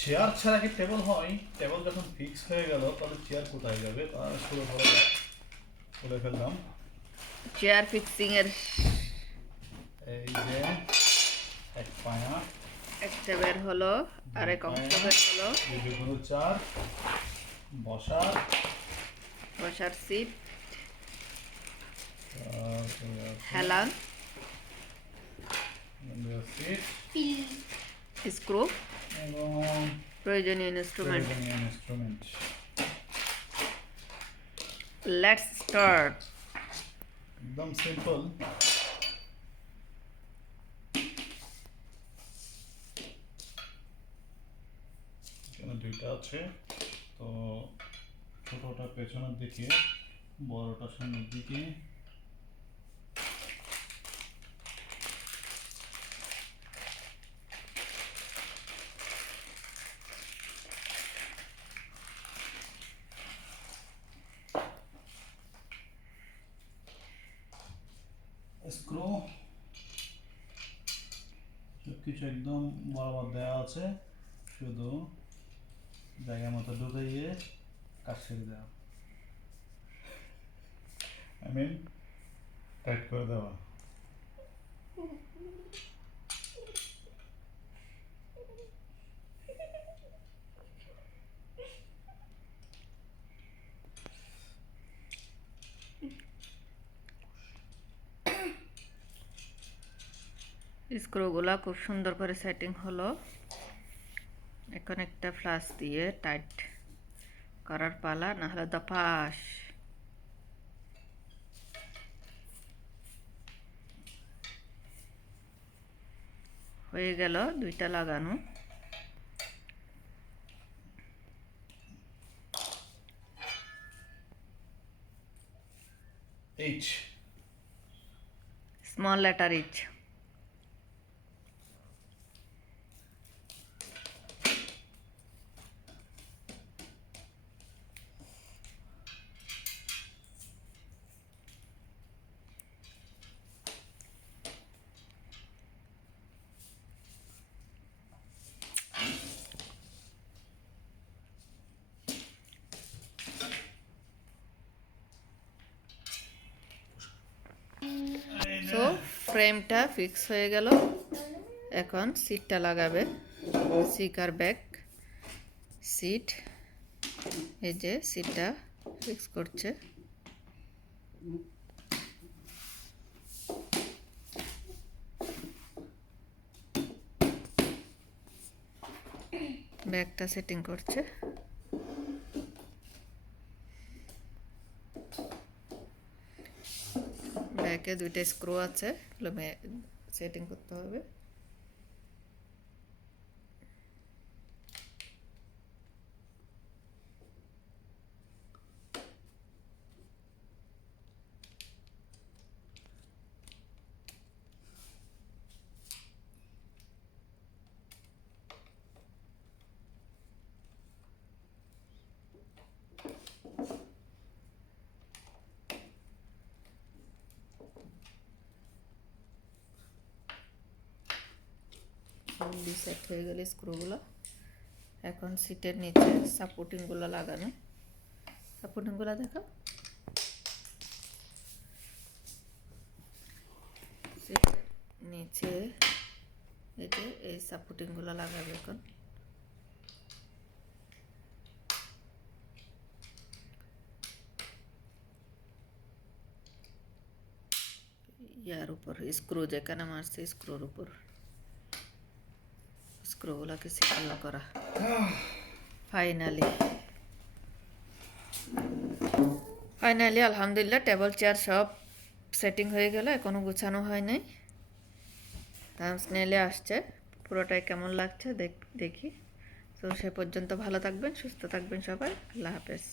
চেয়ার ছাড়া কি টেবিল হয়? টেবিল যখন ফিক্স হয়ে গেল তাহলে চেয়ার কোথায় যাবে? তা শুরু করা যাক। খুলে ফেললাম। চেয়ার ফিক্সিং এর এই যে এক পায়া, একটা বের হলো, আরেক অংশ বের হলো। বিভিন্ন চার বসার, বসার সিট, তারপরে আছে হেলান, সিট স্ক্রু, এবং প্রয়োজনীয় ইনস্ট্রুমেন্ট। প্রয়োজনীয় ইনস্ট্রুমেন্ট। Let's start. একদম সিম্পল। এখানে দুইটা আছে, তো ছোটটা পেছনের দিকে, বড়টা সামনের দিকে। স্ক্রু সবকিছু একদম বরাবর দেওয়া আছে, শুধু জায়গা মতো ঢুকাইয়ে কাজ ছেড়ে দেওয়া, আই মিন টাইট করে দেওয়া। স্ক্রুগুলা খুব সুন্দর করে সেটিং হলো। এখন একটা ফ্লাশ দিয়ে টাইট করার পালা, না হলে দপাস হয়ে গেল। দুইটা লাগানো। এইচ, স্মল লেটার ইচ। সো ফ্রেমটা ফিক্স হয়ে গেল। এখন সিটটা লাগাবে। সিকার ব্যাক সিট, এই যে সিটটা ফিক্স করছে। ব্যাগটা সেটিং করছে। ব্যাগে দুইটা স্ক্রু আছে, এগুলো সেটিং করতে হবে। ফুললি সেট হয়ে গেলে স্ক্রুগুলো, এখন সিটের নিচে সাপোর্টিংগুলো লাগানো। সাপোর্টিংগুলো দেখো, সিটের নিচে এই যে এই সাপোর্টিংগুলো লাগাবে এখন। ইয়ার উপর স্ক্রু যেখানে মারছে স্ক্রুর উপর স্ক্রুগুলোকে সিকিউর করা। ফাইনালি আলহামদুলিল্লাহ টেবিল চেয়ার সব সেটিং হয়ে গেল। এখনো গুছানো হয় নাই, থাম্বনেইলে আসছে। পুরোটাই কেমন লাগছে দেখি। তো সে পর্যন্ত ভালো থাকবেন, সুস্থ থাকবেন সবাই। আল্লাহ হাফেজ।